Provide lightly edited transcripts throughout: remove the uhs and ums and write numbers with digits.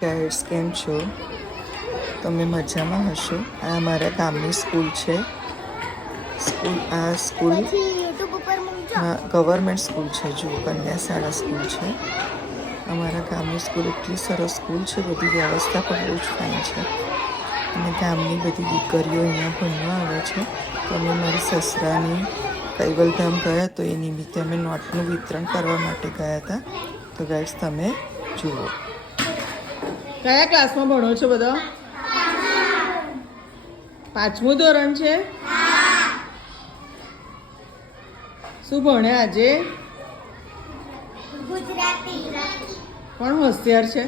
Guides કેમ છો? તમે મજામાં હશો? આ અમારા ગામની સ્કૂલ છે. સ્કૂલ ગવર્મેન્ટ સ્કૂલ છે. જુઓ, કન્યા શાળા સ્કૂલ છે. અમારા ગામની સ્કૂલ એટલી સરસ સ્કૂલ છે. બધી વ્યવસ્થા પણ બહુ જ ફાઇન છે. અને ગામની બધી દીકરીઓ અહીંયા ભણવા આવે છે. તો અમે મારી સસરાની કૈવલધામ ગયા તો એ નિમિત્તે અમે નોટનું વિતરણ કરવા માટે ગયા હતા. તો ગાઈડ્સ તમે જુઓ. કયા ક્લાસમાં ભણો છો બધા? 5મું ધોરણ છે. શું ભણે આજે? ગુજરાતી. કોણ હોશિયાર છે?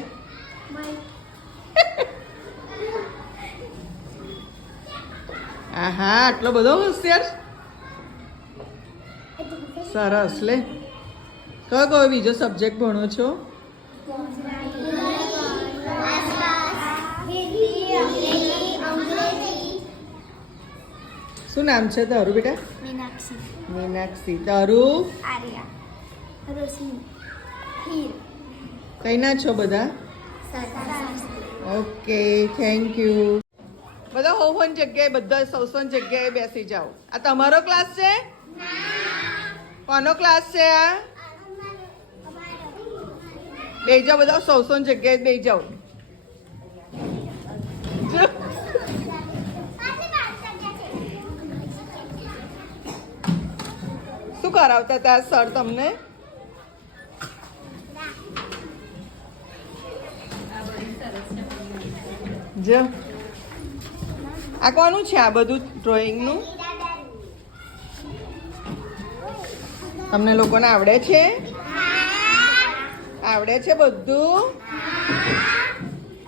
આહા, આટલો બધો હોશિયાર. સરસ લે. કયો બીજો સબ્જેક્ટ ભણો છો? શું નામ છે તારું બેટા? મીનાક્ષી. તારું? આર્યા. રોશની. હીર. કઈના છો બધા? Okay, thank you. બધા હોવન જગ્યાએ, બધા સૌસન જગ્યાએ બેસી જાઓ. આ તમારો ક્લાસ છે? કોનો ક્લાસ છે આ? બેસી જાઓ બધા, સૌસન જગ્યાએ બેસી જાઓ. શું કરાવતા હતા સર તમને? જો આ કોનું છે આ બધું ડ્રોઈંગનું? તમને લોકોને આવડે છે? આવડે છે બધું?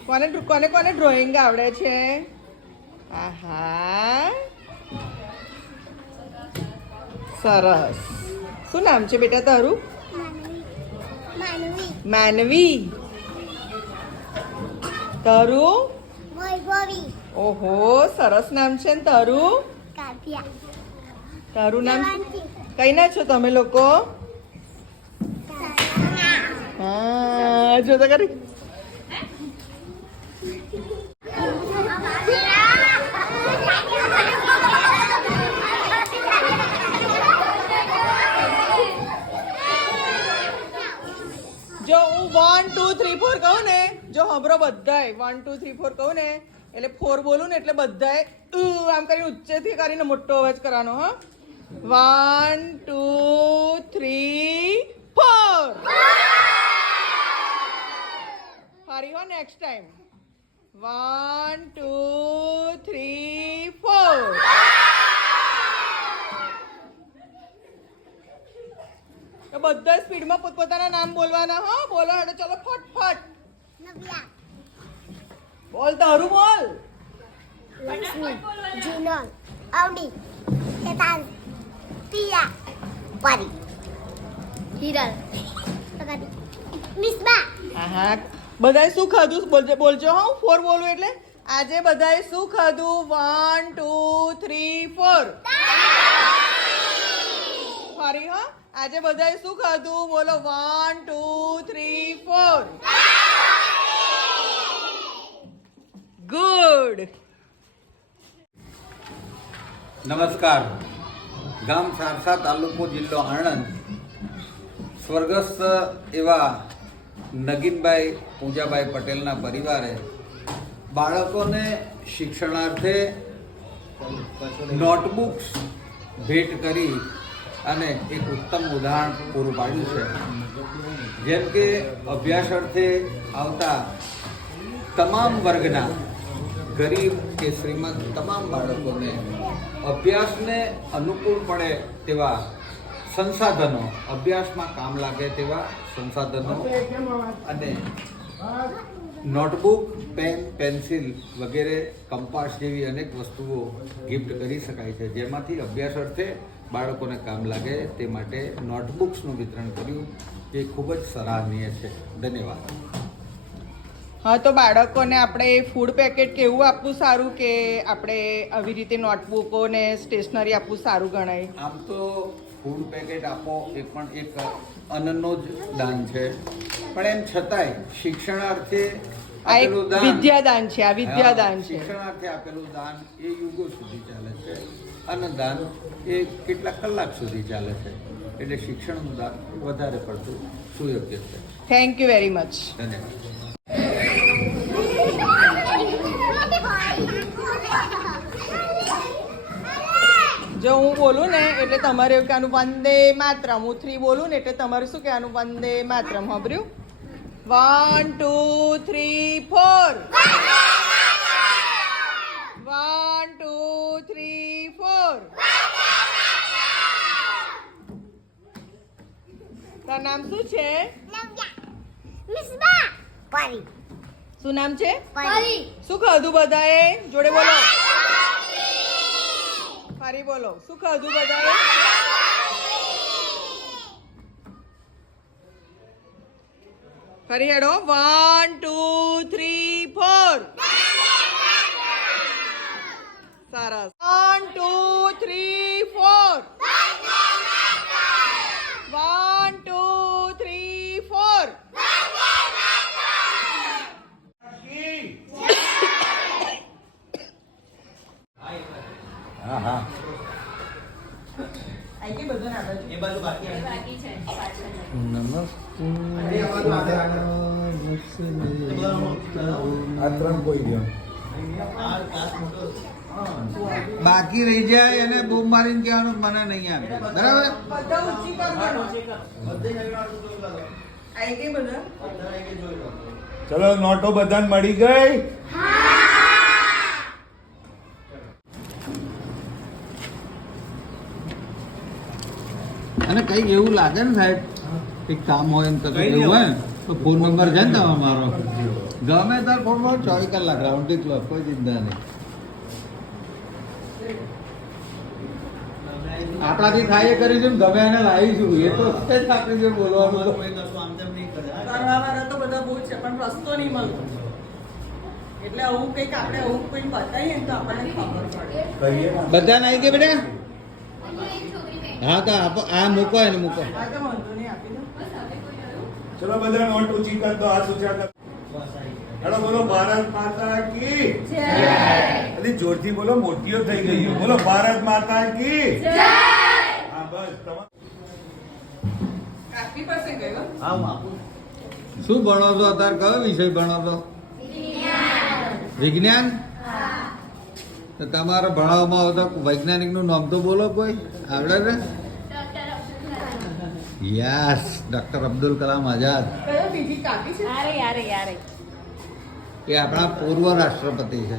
કોને કોને કોને ડ્રોઈંગ આવડે છે? આહા, સરસ. શું નામ છે બેટા તારું? માનવી. તારું? વૈભવી. ઓહો, સરસ નામ છે ને તારું? કાવ્યા. તારું નામ? કઈ ના છો તમે લોકો? હા, જો તો કરી. જો હું 1 2 3 4 કહું ને, જો હમરો બધાય 1 2 3 4 કહું ને એટલે 4 બોલું ને એટલે બધાય આમ કરીને ઉચ્ચેથી કરીને મોટો અવાજ કરવાનો. હા, 1 2 3 4. ફરી હો, નેક્સ્ટ ટાઈમ 1 2 3 4. તો બધા સ્પીડમાં પોતપોતાના નામ બોલવાના. હો, બોલો હેડો, ચલો ફટફટ. નવ્યા. બોલ તારું, બોલ. લક્ષ્મી. જીનલ. અવડી. કેતાન. પિયા. પરી. હિરલ. સગાદી. મિસબા. હા, બધાએ શું ખાધું બોલજો બોલજો. હા, 4 બોલું એટલે આજે બધાએ શું ખાધું? 1 2 3 4. ફરી હો, આજે બધાએ શું ખાધું? બોલો 1 2 3 4. ગુડ. નમસ્કાર. ગામ સારસા, તાલુકો જિલ્લો આણંદ. સ્વર્ગસ્થ એવા નગીનભાઈ પૂજાભાઈ પટેલના પરિવારે બાળકોને શિક્ષણાર્થે નોટબુક્સ ભેટ કરી અને એક ઉત્તમ ઉદાહરણ પૂરું પાડ્યું છે. જેમ કે અભ્યાસ અર્થે આવતા તમામ વર્ગના ગરીબ કે શ્રીમંત તમામ બાળકોને અભ્યાસને અનુકૂળ પડે તેવા સંસાધનો, અભ્યાસમાં કામ લાગે તેવા સંસાધનો અને નોટબુક, પેન, પેન્સિલ વગેરે, કંપાસ જેવી અનેક વસ્તુઓ ગિફ્ટ કરી શકાય છે, જેમાંથી અભ્યાસ અર્થે બાળકોને કામ લાગે તે માટે નોટબુક્સનું વિતરણ કર્યું, જે ખૂબ જ સરાહનીય છે. ધન્યવાદ. હા, તો બાળકોને આપણે ફૂડ પેકેટ કેવું આપવું સારું, કે આપણે આવી રીતે નોટબુકો ને સ્ટેશનરી આપવું સારું ગણાય? આમ તો ફૂડ પેકેટ આપો એ પણ એક અન્નનો જ દાન છે, પણ એમ છતાંય શિક્ષણાર્થે આ એક આપેલું દાન. વિદ્યાદાન છે, આ વિદ્યાદાન હા, છે. શિક્ષણાર્થે આપેલું દાન એ યુગો સુધી ચાલે છે. અન્નદાન એ કેટલાક કલાક સુધી ચાલે છે. એટલે શિક્ષણનું દાન વધારે પડતું સુયોગ્ય છે. Thank you very much. ધન્યવાદ. જો હું બોલું ને એટલે તમારે એવું કહેવાનું વંદે માતરમ. હું 3 બોલું ને એટલે તમારે શું કહેવાનું? વંદે માતરમ. સાંભળ્યું? 1 2 3 4. 1 2 3 4. તારું નામ શું છે? મિસબા પરી શું નામ છે? પરી શું ખાધું બધાએ? જોડે બોલો. ફરી બોલો. શું ખાધું બધાએ? ફરી હેડો. 1 2 3 4. સરસ. 1 2 3 4. 1 2 3 4. હા હા આઈ કે બધું ના બાજુ. બાકી રહી જાય અને બૂમ મારીને કહેવાનું મને નહીં આપે. બરાબર. બધા ઊંચી કર દો. આઈ કે બધા. ચલો નોટો બધાને મળી ગઈ. અને કઈક એવું લાગે ને સાહેબ કઈક કામ હોય ને કશું એવું હોય ને તો ફોન નંબર છે ને તમે મારો ગમે તાર ફોન મારો 24 કલાક રાઉન્ડ ટી ક્લોક કોઈ ચિંતા નહીં. આપણાથી થાય એ કરીશું ને ગમે એને લાવીશું એ તો છે જ આપણે જે બોલવાનું તો. કરવાવાળા તો બધા બહુ છે પણ રસ્તો નહીં મળતો. એટલે આવું કંઈક આપણે આવું કોઈ બતાવીએ ને તો આપણને ખબર પડે. બધાને આવી ગયા બેટા? હા તો આ મૂકો એને મૂકો. હા તો વાંધો નહીં, આપી દો. ચલો બધા નોટ ઊંચી કર દો, હાથ ઊંચા કર. હેલો બોલો ભારત માતા કી જય. અલી જોરથી બોલો, મોટીઓ થઈ ગઈ છે. બોલો ભારત માતા કી જય. હા બસ આપવી પડશે કઈ શું ભણો છો અત્યારે? કયો વિષય ભણો છો? વિજ્ઞાન. તો તમારે ભણાવવામાં આવતા વૈજ્ઞાનિક નું નામ તો બોલો કોઈ આવડે છે? યસ, ડોક્ટર અબ્દુલ કલામ આઝાદ. કયો બીજી કાકી છે? એ આપણા પૂર્વ રાષ્ટ્રપતિ છે.